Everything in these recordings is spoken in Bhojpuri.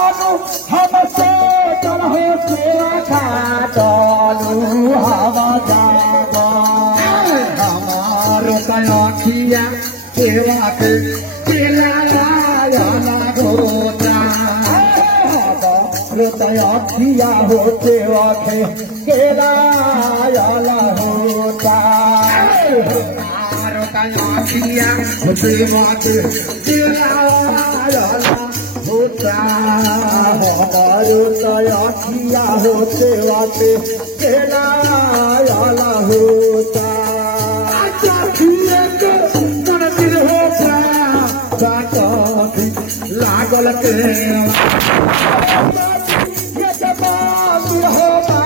हमसे तरह सेवा चलू हम जाब हमार तलखिया सेवा के होता तलखिया हो सेवा के होता तलखिया सेवा के होता हमारो तलखिया होते वाते केला होता मंदिर होता लागल के मंदिर होता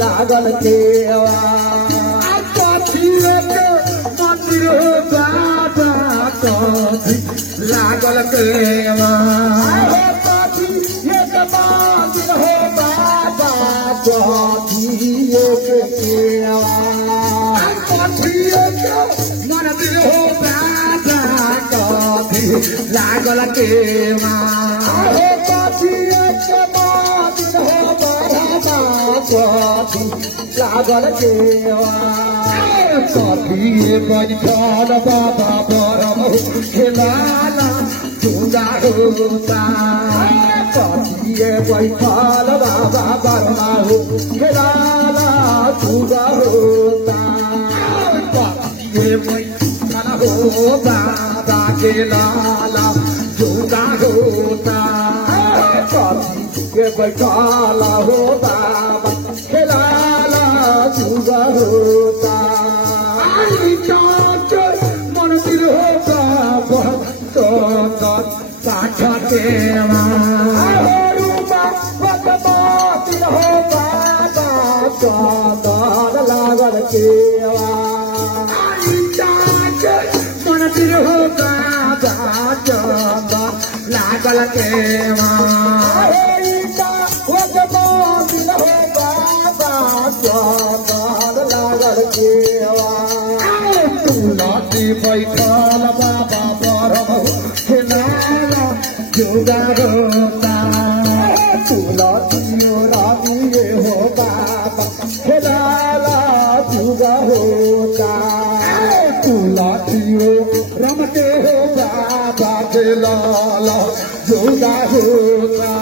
लागल के मंदिर होता लागल के मंदिर हो बाबा मंदिर हो बाबा लागल के लागल के बैठल बाबा बरम खेलाना चूड़ा होता बैठल बाबा बरमा हो खेलाना चूड़ा होता बैठल हो बाबा खेलाना चूड़ा होता बैठल हो बाबा खेलाना चूड़ा होता मंदिर होता पाठ के मंदिर होता लागल के मंदिर होता लागल के लागल के तुलसी बैठल बाबा बरम खेलाना चूड़ा होता तुलसी रामिए हो बाबा खेलाना चूड़ा होता तुलसी रमते हो बाबा खेलाना चूड़ा होता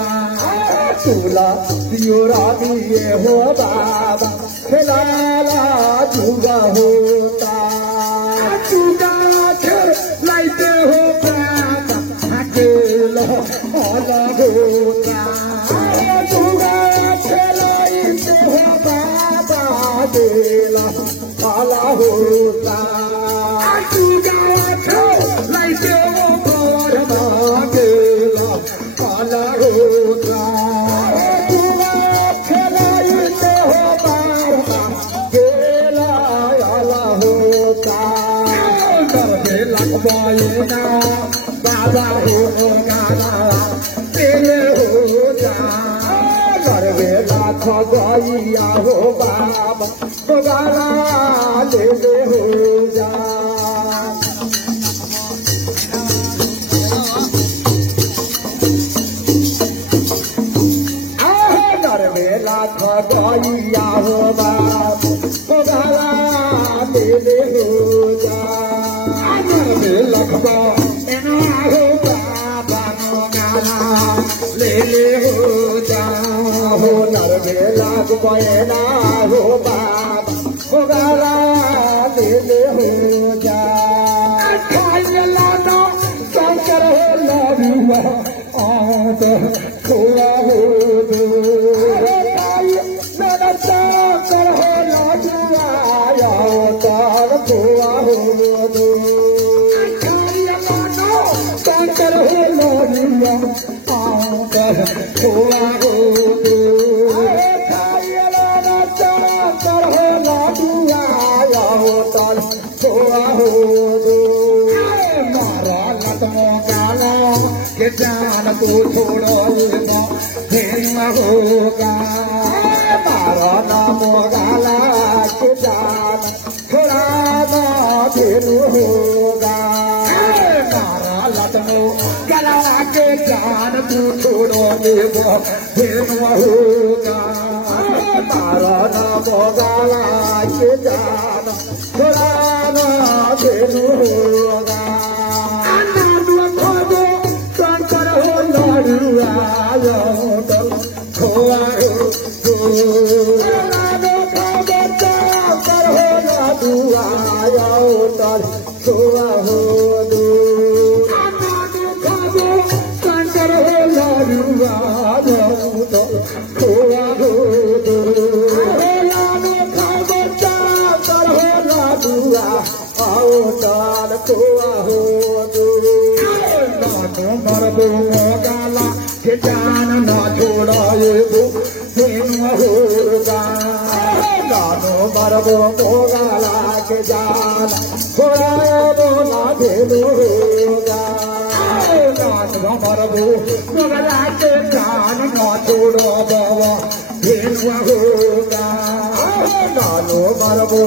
तुलसी रामिए हो बाबा खेलाना चूड़ा होता चूड़ा लाइते हो बाबा अकेला अलग होता चूड़ा लाइते हो बाबा अकेला अलग होता चूड़ा लाइते हो बाबा अकेला अलग होता बाबा हो गाना तेरे हो जा करवे लाख गैया हो बाबा गाना ले हो जा करवे लाख गैया हो बाबा गाना ले हो जा लखबा हो बाबा ले हो जा हो नरवे लाग बना हो बाबा हो गाला ले हो जा लाना शंकर हो लड़ुआ खोआ हो शंकर हो लड़ुआ खोआ हो शंकर हो लड़ुआ खोआ हो शंकर हो लड़ुआ खोआ हो मारा लतमो गाना के जान को छोड़ो होगा मारा नामो गाला के जान थोड़ा ना होगा मारा लतमो गला के जान तू छोड़ो देवो धेनुआ होगा तारा नाम गाला के जान थोड़ा ना धेनु होगा नाम खोदो शंकर हो लड़ुआ खोआ हो नाम खोदो शंकर हो लड़ुआ खोआ हो शंकर हो लड़ुआ खोआ हो खोआ हो मरबो गाला के जान न छोड़ो होगा गानो मरबो गाला के जान छोड़ो ना धेनु होगा गानो मरबो गाला के जान न छोड़ो बाबा धेनु होगा गानो मरबो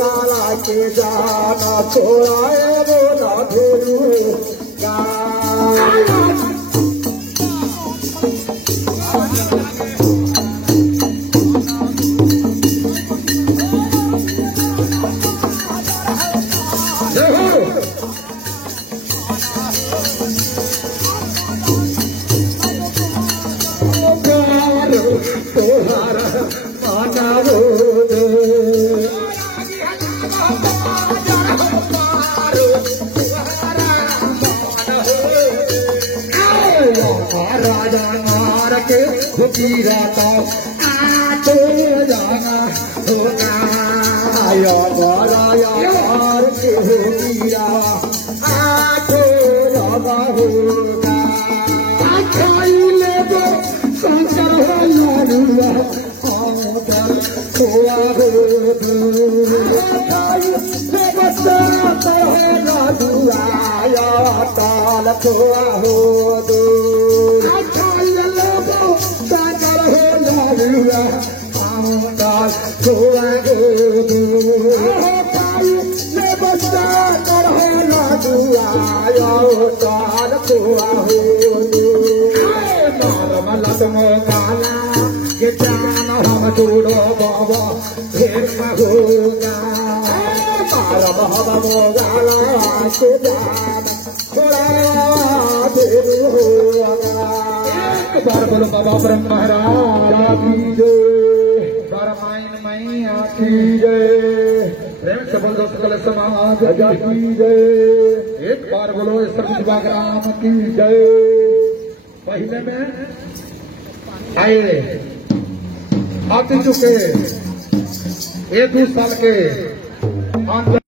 गाला के जान छोड़ो ना धेनु होगा तोहारा आना हो राजा मार के फकीरा तो आतो जाना होगा राजा मार के फकीरा आतो जाना होगा खाई ले दो शंकर हो लड़ुआ खोआ हो ताल खोआ हो शंकर हो लड़ुआ ताल खोआ हो शंकर हो लड़ुआ ताल खोआ हो मो गाला के जान हम छोड़ो बाबा फिर होगा मारा बाबा मो गाला के जान थोड़ा फिर होगा एक बार बोलो बाबा ब्रह्म महाराज की जय रामायण मैया की जय प्रेम से बोलो सकल समाज की जय एक बार बोलो सर्वग्राम की जय पहले में आए आते चुके 1-2 साल के